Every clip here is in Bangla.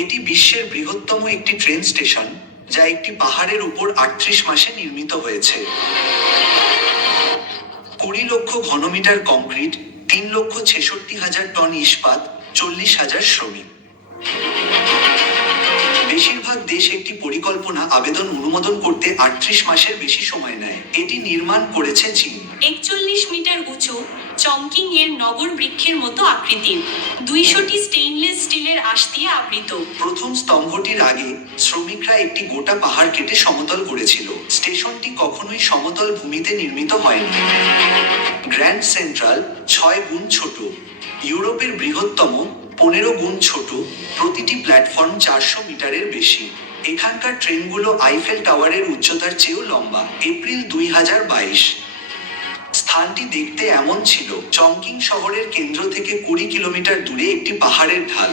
এটি বিশ্বের বৃহত্তম একটি ট্রেন স্টেশন, যা একটি পাহাড়ের উপর ৩৮ মাসে নির্মিত হয়েছে। ২০ লক্ষ ঘনমিটার কংক্রিট, ৩,৬৬,০০০ টন ইস্পাত, ৪০,০০০ শ্রমিক। বেশিরভাগ দেশ একটি পরিকল্পনা আবেদন অনুমোদন করতে ৩৮ মাসের বেশি সময় নেয়। এটি নির্মাণ করেছে চীন। ৪১ মিটার উঁচু, চংকিং এর নগর বৃক্ষের মতো আকৃতির, ২০০টি স্টেইনলেস স্টিলের আঁশ দিয়ে আবৃত। প্রথম স্তম্ভটির আগে শ্রমিকরা একটি গোটা পাহাড় কেটে সমতল করেছিল। স্টেশনটি কখনোই সমতল ভূমিতে নির্মিত হয়নি। গ্র্যান্ড সেন্ট্রাল ৬ গুণ ছোট, ইউরোপের বৃহত্তম ১৫ গুণ ছোট, প্রতিটি প্ল্যাটফর্ম ৪০০ মিটারের বেশি। এখানকার ট্রেনগুলো আইফেল টাওয়ারের উচ্চতার চেয়েও লম্বা। এপ্রিল ২০২২। স্থানটি দেখতে এমন ছিল। চংকিং শহরের কেন্দ্র থেকে ২০ কিলোমিটার দূরে একটি পাহাড়ের ঢাল।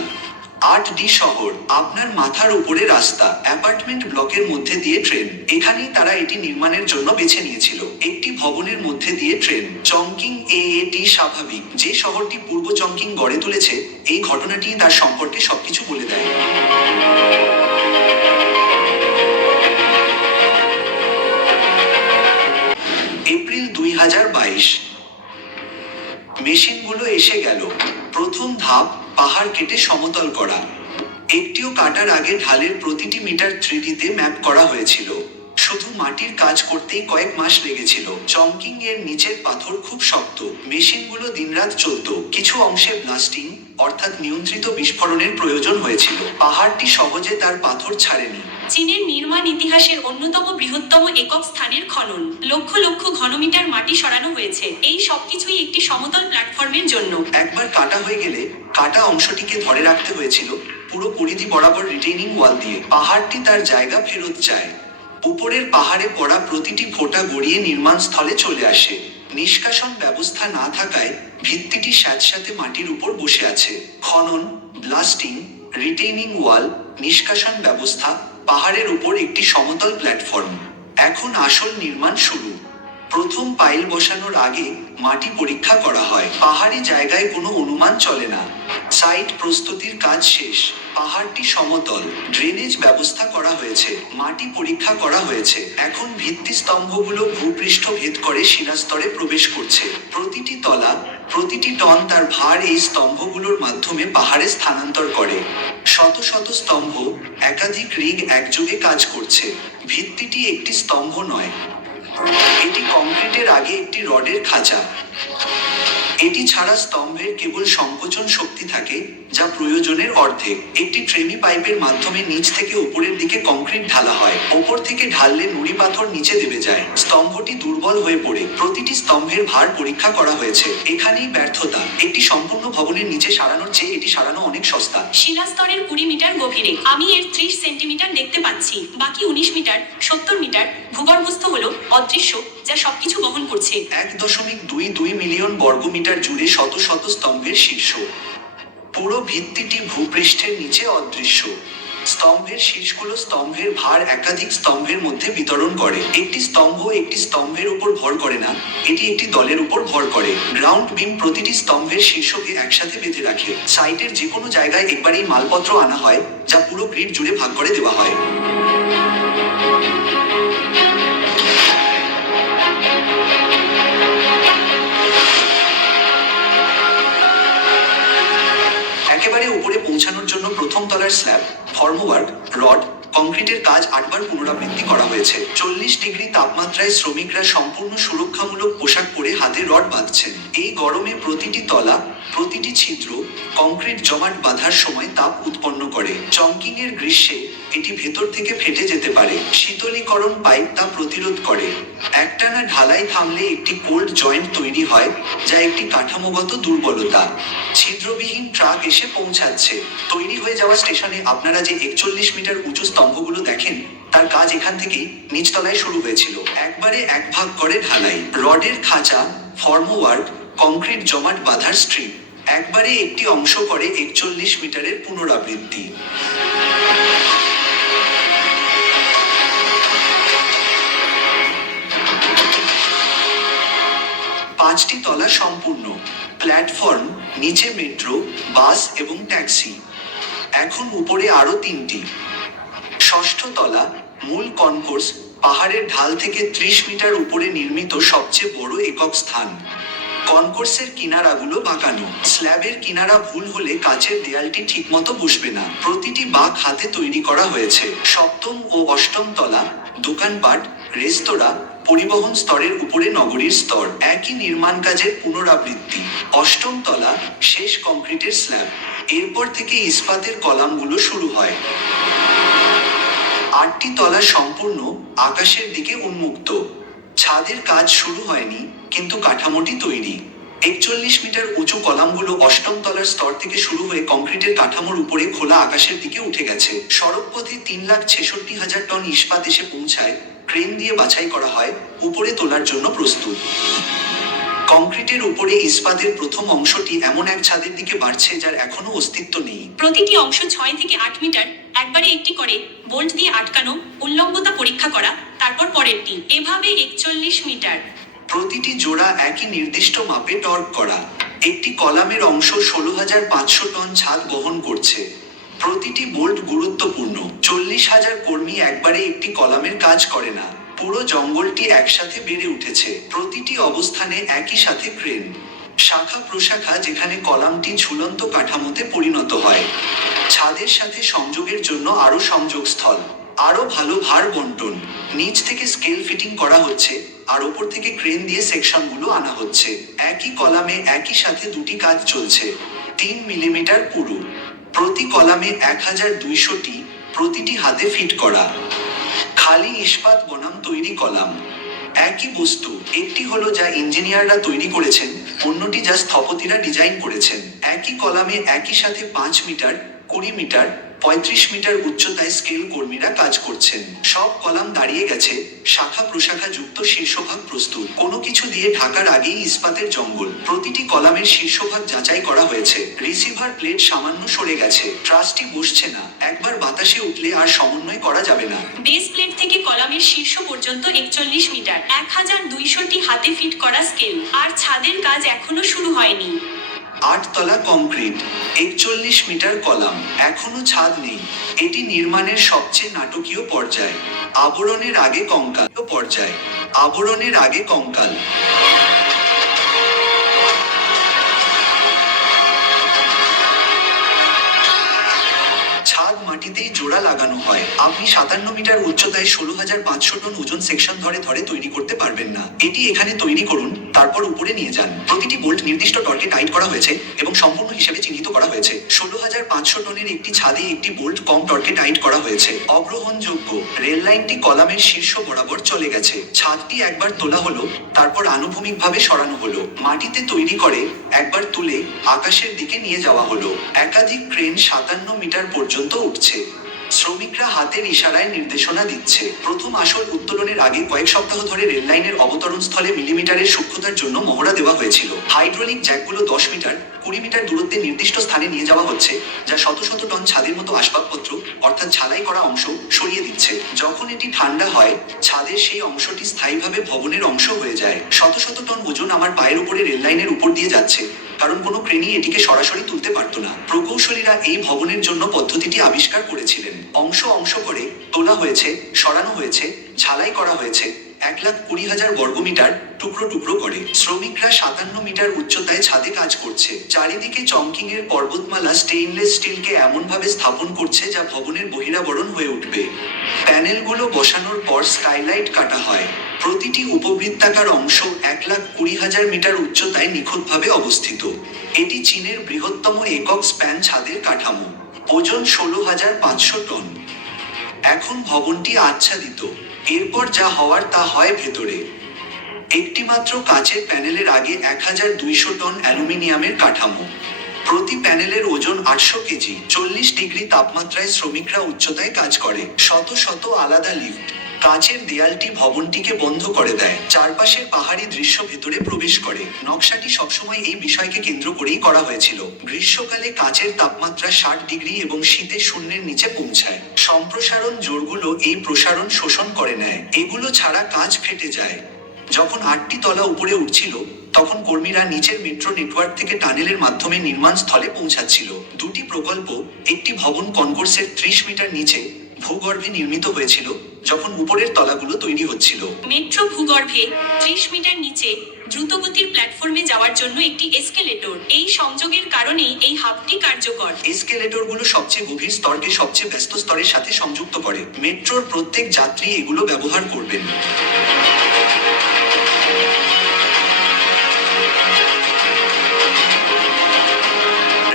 ৮D শহর, আপনার মাথার উপরে রাস্তা, অ্যাপার্টমেন্ট ব্লকের মধ্যে দিয়ে ট্রেন। এখানেই তারা এটি নির্মাণের জন্য বেছে নিয়েছিল। একটি ভবনের মধ্যে দিয়ে ট্রেন। চংকিং এটি স্বাভাবিক। যে শহরটি পূর্ব চংকিং গড়ে তুলেছে, এই ঘটনাটি তার সম্পর্কে সবকিছু বলে দেয়। এপ্রিল ২০২২। মেশিনগুলো এসে গেল। প্রথম ধাপ, পাহাড় কেটে সমতল করা। একটিও কাটার আগে ঢালের প্রতিটি মিটার 3Dতে ম্যাপ করা হয়েছিল। শুধু মাটির কাজ করতেই কয়েক মাস লেগেছিল। চংকিং এর নিচের পাথর খুব শক্ত। মেশিনগুলো দিনরাত চলত। কিছু অংশে ব্লাস্টিং, অর্থাৎ নিয়ন্ত্রিত বিস্ফোরণের প্রয়োজন হয়েছিল। পাহাড়টি সহজে তার পাথর ছাড়েনি। চীনের নির্মাণ ইতিহাসের অন্যতম বৃহত্তম একক স্থানের খনন। লক্ষ লক্ষ ঘনমিটার মাটি সরানো হয়েছে। এই সবকিছুই একটি সমতল প্ল্যাটফর্মের জন্য। একবার কাটা হয়ে গেলে কাটা অংশটিকে ধরে রাখতে হয়েছিল পুরো পরিধি বরাবর রিটেইনিং ওয়াল দিয়ে। পাহাড়টি তার জায়গা ফেরত যায়। উপরের পাহাড়ে পড়া প্রতিটি ফোঁটা গড়িয়ে নির্মাণ স্থলে চলে আসে। নিষ্কাশন ব্যবস্থা না থাকায় ভিত্তিটি স্যাঁতস্যাঁতে মাটির উপর বসে আছে। খনন, ব্লাস্টিং, রিটেইনিং ওয়াল, নিষ্কাশন ব্যবস্থা, পাহাড়ের উপর একটি সমতল প্ল্যাটফর্ম। এখন আসল নির্মাণ শুরু। প্রথম পাইল বসানোর আগে মাটি পরীক্ষা করা হয়। পাহাড়ি জায়গায় কোনো অনুমান চলে না। সাইট প্রস্তুতির কাজ শেষ। পাহাড়টি সমতল। ড্রেনেজ ব্যবস্থা করা হয়েছে। মাটি পরীক্ষা করা হয়েছে। এখন ভিত্তি স্তম্ভগুলো ভূপৃষ্ঠ ভেদ করে শিলাস্তরে প্রবেশ করছে। প্রতিটি তলা, প্রতিটি টন তার ভার এই স্তম্ভগুলোর মাধ্যমে পাহাড়ে স্থানান্তর করে। শত শত স্তম্ভ, একাধিক রিগ একযোগে কাজ করছে। ভিত্তিটি একটি স্তম্ভ নয়, এটি কংক্রিটের আগে একটি রডের খাঁচা। এটি ছাড়া স্তম্ভের কেবল সংকোচন শক্তি থাকে, যা প্রয়োজনের অর্ধেক। একটি ট্রেমি পাইপের মাধ্যমে নিচ থেকে উপরের দিকে কংক্রিট ঢালা হয়। ওপর থেকে ঢাললে নুড়ি পাথর নিচে দেবে যায়। স্তম্ভটি দুর্বল হয়ে পড়ে। প্রতিটি স্তম্ভের ভার পরীক্ষা করা হয়েছে। এখানেই ব্যর্থতা। একটি সম্পূর্ণ ভবনের নিচে সারানোর চেয়ে এটি সারানো অনেক সস্তা। শিলাস্তরের ২০ মিটার গভীরে আমি এর ৩০ সেন্টিমিটার দেখতে পাচ্ছি। বাকি ১৯ মিটার, ৭০ মিটার ভূগর্ভস্থ হলো অদৃশ্য, যা সবকিছু বহন করছে। ১.২২ মিলিয়ন বর্গমিটার জুড়ে শত শত স্তম্ভের শীর্ষ। পুরো ভিত্তিটি ভূপৃষ্ঠের নিচে অদৃশ্য। স্তম্ভের শীর্ষগুলো স্তম্ভের ভার একাধিক স্তম্ভের মধ্যে বিতরণ করে। একটি স্তম্ভ একটি স্তম্ভের উপর ভর করে না, এটি একটি দলের উপর ভর করে। গ্রাউন্ড বিম প্রতিটি স্তম্ভের শীর্ষকে একসাথে বেঁধে রাখে। সাইটের যে কোনো জায়গায় একবারেই মালপত্র আনা হয়, যা পুরো গ্রিড জুড়ে ভাগ করে দেওয়া হয়। একেবারে উপরে পৌঁছানোর জন্য প্রথম তলার স্ল্যাব, ফর্মওয়ার্ক, রড, কংক্রিটের কাজ ৮ বার পুনরাবৃত্তি করা হয়েছে। ৪০ ডিগ্রি তাপমাত্রায় শ্রমিকরা সম্পূর্ণ সুরক্ষামূলক পোশাক পরে হাতে রড বাঁধছেন। এই গরমে প্রতিটি তলা, প্রতিটি ছিদ্র, কংক্রিট জমাট বাঁধার সময় তাপ উৎপন্ন করে। চংকিং এর গ্রীষ্মে এটি ভেতর থেকে ফেটে যেতে পারে। শীতলীকরণ পাইপ তা প্রতিরোধ করে। একটানা ঢালাই থামলে একটি কোল্ড জয়েন্ট তৈরি হয়, যা একটি কাঠামোগত দুর্বলতা। ছিদ্রবিহীন ট্রাক এসে পৌঁছাচ্ছে। তৈরি হয়ে যাওয়া স্টেশনে আপনারা যে ৪১ মিটার উঁচু স্তম্ভগুলো দেখেন, তার কাজ এখান থেকেই নিচতলায় শুরু হয়েছিল। একবারে এক ভাগ করে ঢালাই, রডের খাঁচা, ফর্মওয়ার্ক, কংক্রিট জমাট বাঁধার স্ট্রিপ। একবারে একটি অংশ করে ৪১ মিটারের পুনরাবৃত্তি। পাঁচটি তলা সম্পূর্ণ। প্ল্যাটফর্ম, নিচে মেট্রো, বাস এবং ট্যাক্সি। এখন উপরে আরো 3টি। ষষ্ঠ তলা, মূল কনকোর্স, পাহাড়ের ঢাল থেকে 30 মিটার উপরে নির্মিত সবচেয়ে বড় একক স্থান। কনকোর্সের কিনারাগুলো বাঁকানো, স্ল্যাবের কিনারা ভুল হলে কাচের দেয়ালটি ঠিকমতো বসবে না। প্রতিটি বাঁক হাতে তৈরি করা হয়েছে। সপ্তম ও অষ্টম তলা, দোকানপাট, রেস্তোরাঁ, পরিবহন স্তরের উপরে নগরীর স্তর, একই নির্মাণ কাজের পুনরাবৃত্তি। অষ্টম তলা, শেষ কংক্রিটের স্ল্যাব, এরপর থেকে ইস্পাতের কলামগুলো শুরু হয়। 8টি তলা সম্পূর্ণ আকাশের দিকে উন্মুক্ত। ছাদের কাজ শুরু হয়নি, কিন্তু কাঠামোটি তৈরি। 41 মিটার উঁচু কলামগুলো অষ্টম তলার স্তর থেকে শুরু হয়ে কংক্রিটের কাঠামোর উপরে খোলা আকাশের দিকে উঠে গেছে। সড়কপথে 3,66,000 টন ইস্পাত এসে পৌঁছায়, ক্রেন দিয়ে বাছাই করা হয়, উপরে তোলার জন্য প্রস্তুত। কংক্রিটের উপরে ইস্পাতের প্রথম অংশটি এমন এক ছাদের দিকে বাড়ছে যার এখনো অস্তিত্ব নেই। প্রতিটি অংশ 6 থেকে 8 মিটার, একবারে একটি করে বোল্ট দিয়ে আটকানো, উল্লম্বতা পরীক্ষা করা, তারপর পরেরটি, এভাবে 41 মিটার। প্রতিটি জোড়া একই নির্দিষ্ট মাপে টর্ক করা। একটি কলামের অংশ 16,500 টন ছাদ বহন করছে। প্রতিটি বোল্ট গুরুত্বপূর্ণ। 40,000 কর্মী একবারে একটি কলামের কাজ করে না। পুরো জঙ্গলটি একসাথে বেড়ে উঠেছে। প্রতিটি অবস্থানে একই সাথে ক্রেন, শাখা প্রশাখা, যেখানে কলামটি ঝুলন্ত কাঠামোতে পরিণত হয়। ছাদের সাথে সংযোগের জন্য আরো সংযোগস্থল, আরো ভালো ভার বন্টন। নিচ থেকে স্কেল ফিটিং করা হচ্ছে, আর ওপর থেকে ক্রেন দিয়ে সেকশনগুলো আনা হচ্ছে। একই কলামে একই সাথে দুটি কাজ চলছে। 3 মিলিমিটার পুরু, প্রতি কলামে 1,200টি, প্রতিটি হাতে ফিট করা। খালি ইস্পাত বনাম তৈরি কলাম, একই বস্তু। একটি হলো যা ইঞ্জিনিয়াররা তৈরি করেছেন, অন্যটি যা স্থপতিরা ডিজাইন করেছেন। একই কলামে একই সাথে 5 মিটার, 20 মিটার, 35 মিটার উচ্চতায় স্কেল কর্মীরা কাজ করছেন। সব কলাম দাঁড়িয়ে গেছে, শাখা প্রশাখা যুক্ত শীর্ষভাগ প্রস্তুত। কোনো কিছু দিয়ে ঢাকার আগেই ইস্পাতের জঙ্গল। প্রতিটি কলামের শীর্ষভাগ যাচাই করা হয়েছে। রিসিভার প্লেট সামান্য সরে গেছে, ট্রাসটি বসছে না। একবার বাতাসে উঠলে আর সমন্বয় করা যাবে না। বেস প্লেট থেকে কলামের শীর্ষ পর্যন্ত 41 মিটার, 1,200টি হাতে ফিট করা স্কেল, আর ছাদের কাজ এখনো শুরু হয়নি। 8 তলা কংক্রিট, 41 মিটার কলাম, এখনো ছাদ নেই। এটি নির্মাণের সবচেয়ে নাটকীয় পর্যায়। আবরণের আগে কঙ্কাল পর্যায়। আবরণের আগে কঙ্কাল। ছাদ মাটিতেই জোড়া লাগানো হয়। আপনি 57 মিটার উচ্চতায় 16,500 টন ওজন সেকশন ধরে ধরে তৈরি করতে পারবেন না। এটি এখানে তৈরি করুন, তারপর উপরে নিয়ে যান। প্রতিটি বোল্ট নির্দিষ্ট টর্কে টাইট করা হয়েছে এবং সম্পূর্ণ হিসেবে চিহ্নিত করা হয়েছে। 16,500 টনের একটি ছাদে একটি বোল্ট কম টর্কে টাইট করা হয়েছে। অগ্রহণযোগ্য রেল লাইনটি কলামের শীর্ষ বরাবর চলে গেছে। ছাদটি একবার তোলা হলো, তারপর আনুভূমিকভাবে সরানো হলো। মাটিতে তৈরি করে একবার তুলে আকাশের দিকে নিয়ে যাওয়া হলো। একাধিক ক্রেন 57 মিটার পর্যন্ত উঠছে। শ্রমিকরা হাতের ইশারায় নির্দেশনা দিচ্ছে। প্রথম আসল উত্তোলনের আগে কয়েক সপ্তাহ ধরে রেল লাইনের অবতরণ স্থলে মিলিমিটারের সূক্ষ্মতার জন্য মহড়া দেওয়া হয়েছিল। হাইড্রোলিক জ্যাকগুলো 10 মিটার, 20 মিটার দূরত্বে নির্দিষ্ট স্থানে নিয়ে যাওয়া হচ্ছে, যা শত শত টন ছাদের মতো আসবাবপত্র, অর্থাৎ ঝালাই করা অংশ, সরিয়ে দিচ্ছে। যখন এটি ঠান্ডা হয়, ছাদের সেই অংশটি স্থায়ীভাবে ভবনের অংশ হয়ে যায়। শত শত টন ওজন আমার পায়ের উপরে রেল লাইনের উপর দিয়ে যাচ্ছে, কারণ কোনো ক্রেনই এটিকে সরাসরি তুলতে পারত না। প্রকৌশলীরা এই ভবনের জন্য পদ্ধতিটি আবিষ্কার করেছিলেন। অংশ অংশ করে তোলা হয়েছে, সরানো হয়েছে, ঝালাই করা হয়েছে। 1,20,000 বর্গমিটার টুকরো টুকরো করে। শ্রমিকরা 57 মিটার উচ্চতায় ছাদে কাজ করছে। চারিদিকে চংকিং এর পর্বতমালা স্টেইনলেস স্টিলকে এমনভাবে স্থাপন করছে যা ভবনের বহিরাবরণ হয়ে উঠবে। প্যানেলগুলো বসানোর পর স্কাইলাইট কাটা হয়। প্রতিটি উপবৃত্তাকার অংশ 1,20,000 মিটার উচ্চতায় নিখুঁতভাবে অবস্থিত। এটি চীনের বৃহত্তম একক স্প্যান ছাদের কাঠামো। ওজন 16,500 টন। এখন ভবনটি আচ্ছাদিত। এরপর যা হওয়ার তা হয় ভেতরে। একটিমাত্র কাচের প্যানেলের আগে 1,200 টন অ্যালুমিনিয়ামের কাঠামো। প্রতি প্যানেলের ওজন 800 কেজি। 40 ডিগ্রি তাপমাত্রায় শ্রমিকরা উচ্চতায় কাজ করে। শত শত আলাদা লিফট। কাচের দেয়ালটি ভবনটিকে বন্ধ করে দেয়। চারপাশের পাহাড়ি দৃশ্য ভেতরে প্রবেশ করে। নকশাটি সবসময় এই বিষয়কে কেন্দ্র করেই করা হয়েছিল। গ্রীষ্মকালে কাচের তাপমাত্রা 60 ডিগ্রি এবং শীতে শূন্যের নিচে পৌঁছায়। সম্প্রসারণ জোড়গুলো এই প্রসারণ শোষণ করে নেয়। এগুলো ছাড়া কাচ ফেটে যায়। যখন 8টি তলা উপরে উঠছিল, তখন কর্মীরা নিচের মেট্রো নেটওয়ার্ক থেকে টানেলের মাধ্যমে নির্মাণ স্থলে পৌঁছাচ্ছিল। দুটি প্রকল্প, একটি ভবন কনকোর্সের 30 মিটার নিচে ভূগর্ভে নির্মিত হয়েছিল, যখন উপরের তলাগুলো তৈরি হচ্ছিল। মেট্রো ভূগর্ভে 30 মিটার নিচে দ্রুতগতির প্ল্যাটফর্মে যাওয়ার জন্য একটি এসকেলেটর। এই সংযোগের কারণেই এই হাবটি কার্যকর। এসকেলেটরগুলো সবচেয়ে গভীর স্তরকে সবচেয়ে ব্যস্ত স্তরের সাথে সংযুক্ত করে। মেট্রোর প্রত্যেক যাত্রী এগুলো ব্যবহার করবেন।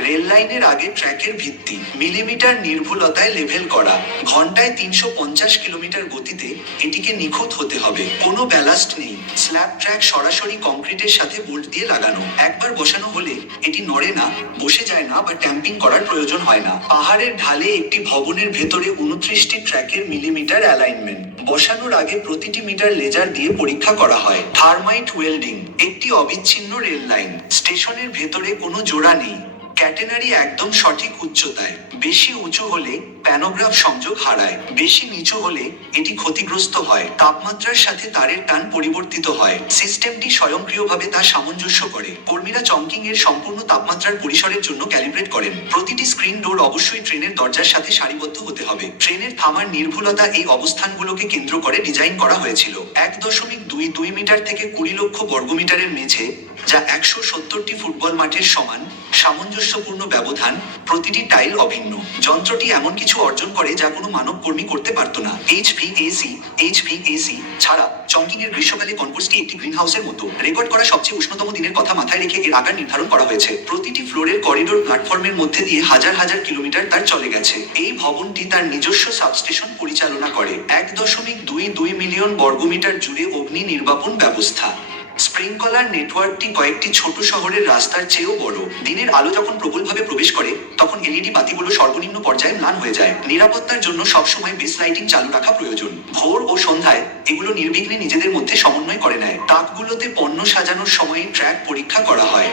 রেল লাইনের আগে ট্র্যাকের ভিত্তি মিলিমিটার নির্ভুলতায় লেভেল করা। ঘন্টায় 350 কিলোমিটার গতিতে এটিকে নিখুঁত হতে হবে। কোনো ব্যালাস্ট নেই। স্ল্যাব ট্র্যাক সরাসরি কংক্রিটের সাথে বোল্ট দিয়ে লাগানো। একবার বসানো হলে এটি নড়ে না, বসে যায় না বা ট্যাম্পিং করার প্রয়োজন হয় না। পাহাড়ের ঢালে একটি ভবনের ভেতরে 29টি ট্র্যাকের মিলিমিটার অ্যালাইনমেন্ট বসানোর আগে প্রতিটি মিটার লেজার দিয়ে পরীক্ষা করা হয়। থার্মাইট ওয়েল্ডিং। একটি অবিচ্ছিন্ন রেল লাইন। স্টেশনের ভেতরে কোনো জোড়া নেই। ক্যাটেনারি একদম সঠিক উচ্চতায়। বেশি উঁচু হলে প্যানোগ্রাফ সংযোগ হারায়, বেশি নিচু হলে এটি ক্ষতিগ্রস্ত হয়। তাপমাত্রার সাথে তারের টান পরিবর্তিত হয়। সিস্টেমটি স্বয়ংক্রিয়ভাবে তা সামঞ্জস্য করে। কর্মীরা চংকিং এর সম্পূর্ণ তাপমাত্রার পরিসরের জন্য ক্যালিব্রেট করেন। প্রতিটি স্ক্রিন ডোর অবশ্যই ট্রেনের দরজার সাথে সারিবদ্ধ হতে হবে। ট্রেনের থামার নির্ভুলতা এই অবস্থানগুলোকে কেন্দ্র করে ডিজাইন করা হয়েছিল। 1.22 মিটার থেকে 20 লক্ষ বর্গমিটারের মেঝে, যা 170টি ফুটবল মাঠের সমান, সামঞ্জস্যপূর্ণ ব্যবধান, প্রতিটি টাইল অভিন্ন। যন্ত্রটি এমন কিছু অর্জন করে যা কোনো মানব কর্মী করতে পারত না। এইচভিএসি ছাড়া চংকিং এর গ্রীষ্মকালে কনকোর্সটি একটি গ্রিন হাউসের মতো। রেকর্ড করা সবচেয়ে উষ্ণতম দিনের কথা মাথায় রেখে এর আকার নির্ধারণ করা হয়েছে। প্রতিটি ফ্লোরের করিডোর প্ল্যাটফর্মের মধ্যে দিয়ে হাজার হাজার কিলোমিটার তার চলে গেছে। এই ভবনটি তার নিজস্ব সাবস্টেশন পরিচালনা করে। 1.22 মিলিয়ন বর্গমিটার জুড়ে অগ্নি নির্বাপন ব্যবস্থা। স্প্রিংকলার নেটওয়ার্কটি কয়েকটি ছোট শহরের রাস্তার চেয়েও বড়। দিনের আলো যখন প্রবলভাবে প্রবেশ করে, তখন এলইডি বাতিগুলো সর্বনিম্ন পর্যায়ে ম্লান হয়ে যায়। নিরাপত্তার জন্য সবসময় বেস লাইটিং চালু রাখা প্রয়োজন। ভোর ও সন্ধ্যায় এগুলো নির্বিঘ্নে নিজেদের মধ্যে সমন্বয় করে নেয়। ট্রাকগুলোতে পণ্য সাজানোর সময় ট্র্যাক পরীক্ষা করা হয়।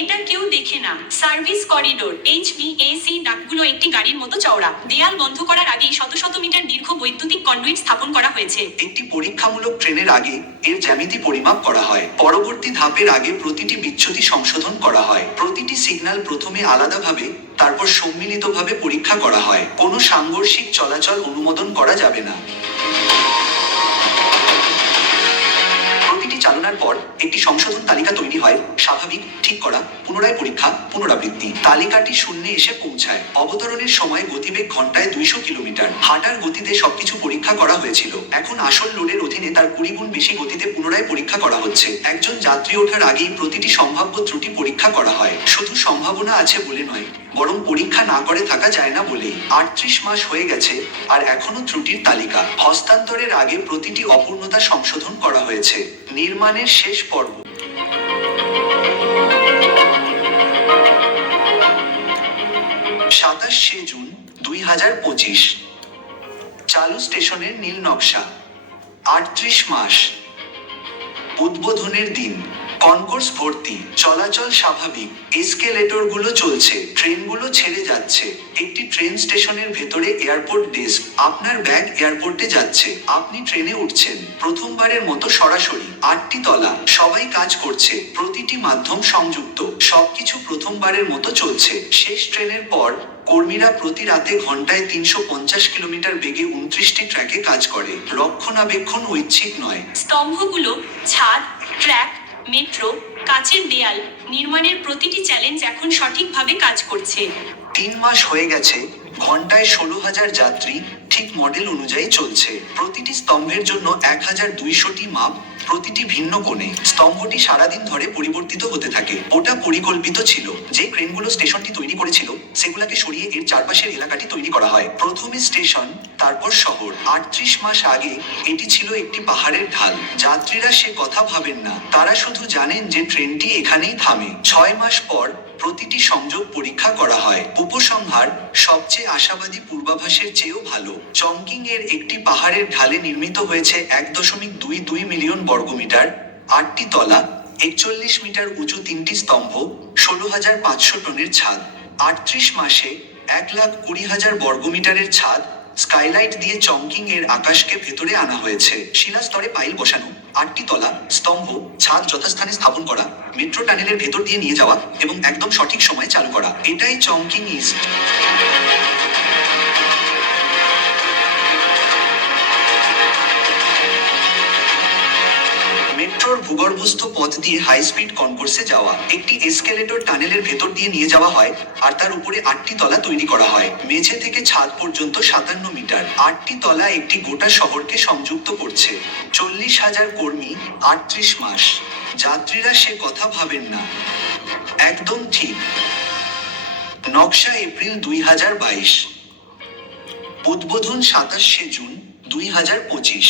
এটা কেউ দেখে না। Service corridor. এইচভিএসি ডাকগুলো একটি গাড়ির মতো চওড়া। দেয়াল বন্ধ করার আগেই শত শত মিটার দীর্ঘ বৈদ্যুতিক কন্ডুইট স্থাপন করা হয়েছে। একটি পরীক্ষামূলক ট্রেনের আগে এর জ্যামিতি পরিমাপ করা হয়। পরবর্তী ধাপের আগে প্রতিটি বিচ্যুতি সংশোধন করা হয়। প্রতিটি সিগন্যাল প্রথমে আলাদাভাবে, তারপর সম্মিলিতভাবে পরীক্ষা করা হয়। কোনো সাংঘর্ষিক চলাচল অনুমোদন করা যাবে না। চালনার পর একটি সংশোধন তালিকা তৈরি হয়। স্বাভাবিক, ঠিক করা, পুনরায় পরীক্ষা, পুনরাবৃত্তি। তালিকাটি শূন্যে এসে পৌঁছায়। অবতরণের সময় গতিবেগ ঘন্টায় 200 কিলোমিটার। হাঁটার গতিতে সবকিছু পরীক্ষা করা হয়েছিল। এখন আসল লোডের অধীনে তার 20 গুণ বেশি গতিতে পুনরায় পরীক্ষা করা হচ্ছে। একজন যাত্রী ওঠার আগেই প্রতিটি সম্ভাব্য ত্রুটি পরীক্ষা করা হয়। শুধু সম্ভাবনা আছে বলে নয়, বরং পরীক্ষা না করে থাকা যায় না বলেই। 38 মাস হয়ে গেছে, আর এখনো ত্রুটির তালিকা। হস্তান্তরের আগে প্রতিটি অপূর্ণতা সংশোধন করা হয়েছে। নির্মাণের শেষ পর্ব। 27 জুন 2025। চালু স্টেশনের নীল নকশা। 38 মাস। উদ্বোধনের দিন। কনকোর্স ভর্তি, চলাচল স্বাভাবিক, এসকেলেটরগুলো চলছে, ট্রেনগুলো ছেড়ে যাচ্ছে। একটি ট্রেন স্টেশনের ভেতরে এয়ারপোর্ট ডেস্ক। আপনার ব্যাগ এয়ারপোর্টে যাচ্ছে, আপনি ট্রেনে উঠছেন। প্রথমবারের মতো সরাসরি। 8টি তলা, সবাই কাজ করছে, প্রতিটি মাধ্যম সংযুক্ত, সবকিছু প্রথমবারের মতো চলছে। শেষ ট্রেনের পর কর্মীরা প্রতি রাতে ঘন্টায় 350 কিলোমিটার বেগে 29টি ট্র্যাকে কাজ করে। রক্ষণাবেক্ষণ ঐচ্ছিক নয়। স্তম্ভগুলো, ছাদ, ট্র্যাক, মেট্রো, কাচের দেয়াল, নির্মাণের প্রতিটি চ্যালেঞ্জ এখন সঠিকভাবে কাজ করছে। 3 মাস হয়ে গেছে, ঘন্টায় 16,000 যাত্রী ঠিক মডেল অনুযায়ী চলছে। প্রতিটি স্তম্ভের জন্য 1200টি মাপ, প্রতিটি ভিন্ন কোণে। স্তম্ভটি সারাদিন ধরে পরিবর্তিত হতে থাকে। ওটা পরিকল্পিত ছিল। যে ক্রেনগুলো স্টেশনটি তৈরি করেছিল, সেগুলোকে সরিয়ে এর চারপাশের এলাকাটি তৈরি করা হয়। প্রথমে স্টেশন, তারপর শহর। 38 মাস আগে এটি ছিল একটি পাহাড়ের ঢাল। যাত্রীরা সে কথা ভাবেন না। তারা শুধু জানেন যে ট্রেনটি এখানেই থামে। 6 মাস পর প্রতিটি সংযোগ পরীক্ষা করা হয়। উপসংহার, সবচেয়ে আশাবাদী পূর্বাভাসের চেয়েও ভালো। চংকিং এর একটি পাহাড়ের ঢালে নির্মিত হয়েছে 1.22 মিলিয়ন বর্গমিটার, 8টি তলা, 41 মিটার উঁচু 3টি স্তম্ভ, 16,500 টনের ছাদ। 38 মাসে 1,20,000 বর্গমিটারের ছাদ, স্কাইলাইট দিয়ে চংকিং এর আকাশকে ভেতরে আনা হয়েছে। শিলাস্তরে পাইল বসানো, 8টি তলা, স্তম্ভ, ছাদ যথাস্থানে স্থাপন করা, মেট্রো টানেলের ভেতর দিয়ে নিয়ে যাওয়া এবং একদম সঠিক সময়ে চালু করা, এটাই চংকিং ইস্ট। মেট্রোর ভূগর্ভস্থ পথ দিয়ে হাই স্পিড কনকোর্সে যাওয়া, একটি এসকেলেটর টানেলের ভেতর দিয়ে নিয়ে যাওয়া হয় আর তার উপরে 8টি তলা তৈরি করা হয়। মেঝে থেকে ছাদ পর্যন্ত 57 মিটার। 8টি তলা একটি গোটা শহরকে সংযুক্ত করছে। 40,000 কর্মী, 38 মাস। যাত্রীরা সে কথা ভাবেন না। একদম ঠিক। নকশা এপ্রিল 2022। উদ্বোধন 27শে জুন 2025।